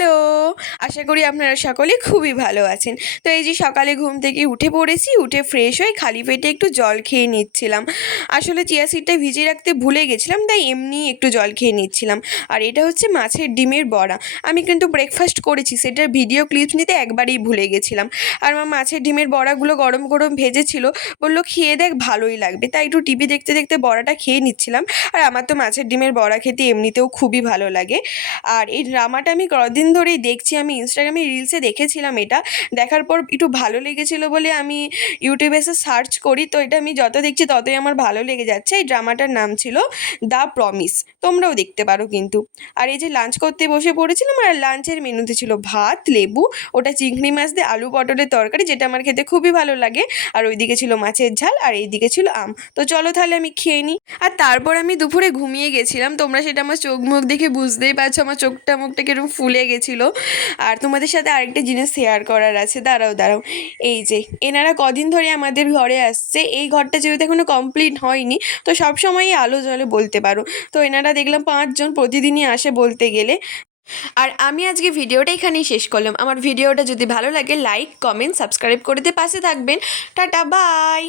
Hello, আশা করি আপনারা সকলে খুবই ভালো আছেন। তো এই যে সকালে ঘুম থেকে উঠে পড়েছি, উঠে ফ্রেশ হয়ে খালি পেটে একটু জল খেয়ে নিচ্ছিলাম। আসলে চিয়া সিডটা ভিজিয়ে রাখতে ভুলে গেছিলাম, তাই এমনিই একটু জল খেয়ে নিচ্ছিলাম। আর এটা হচ্ছে মাছের ডিমের বড়া। আমি কিন্তু ব্রেকফাস্ট করেছি, সেটার ভিডিও ক্লিপস নিতে একবারেই ভুলে গেছিলাম। আর মা মাছের ডিমের বড়াগুলো গরম গরম ভেজেছিল, বললো খেয়ে দেখ ভালোই লাগবে, তাই একটু টিভি দেখতে দেখতে বড়াটা খেয়ে নিচ্ছিলাম। আর আমার তো মাছের ডিমের বড়া খেতে এমনিতেও খুবই ভালো লাগে। আর এই ড্রামাটা আমি কদিন ধরেই দেখছি, আমি ইনস্টাগ্রামে রিলসে দেখেছিলাম, এটা দেখার পর একটু ভালো লেগেছিলো বলে আমি ইউটিউবে এসে সার্চ করি। তো এটা আমি যত দেখছি ততই আমার ভালো লেগে যাচ্ছে। এই ড্রামাটার নাম ছিল দ্য প্রমিস, তোমরাও দেখতে পারো কিন্তু। আর এই যে লাঞ্চ করতে বসে পড়েছিলাম, আর লাঞ্চের মেনুতে ছিল ভাত, লেবু, ওটা চিংড়ি মাছ দিয়ে আলু পটলের তরকারি, যেটা আমার খেতে খুবই ভালো লাগে। আর ওইদিকে ছিল মাছের ঝাল, আর এইদিকে ছিল আম। তো চলো তাহলে আমি খেয়ে নিই। আর তারপর আমি দুপুরে ঘুমিয়ে গেছিলাম, তোমরা সেটা আমার চোখ মুখ দেখে বুঝতেই পারছো, আমার চোখটা মুখটা কিরকম ফুলে গেছিলো। আর তোমাদের সাথে আরেকটা জিনিস শেয়ার করার আছে, দাঁড়াও। এই যে এনারা কদিন ধরে আমাদের ঘরে আসছে, এই ঘরটা যেহেতু এখনো কমপ্লিট হয়নি, তো সবসময়ই আলো জ্বলে বলতে পারো। তো এনারা দেখলাম 5 জন প্রতিদিনই আসে বলতে গেলে। আর আমি আজকে ভিডিওটা এখানেই শেষ করলাম। আমার ভিডিওটা যদি ভালো লাগে লাইক, কমেন্ট, সাবস্ক্রাইব করে দিয়ে পাশে থাকবেন। Tata, by.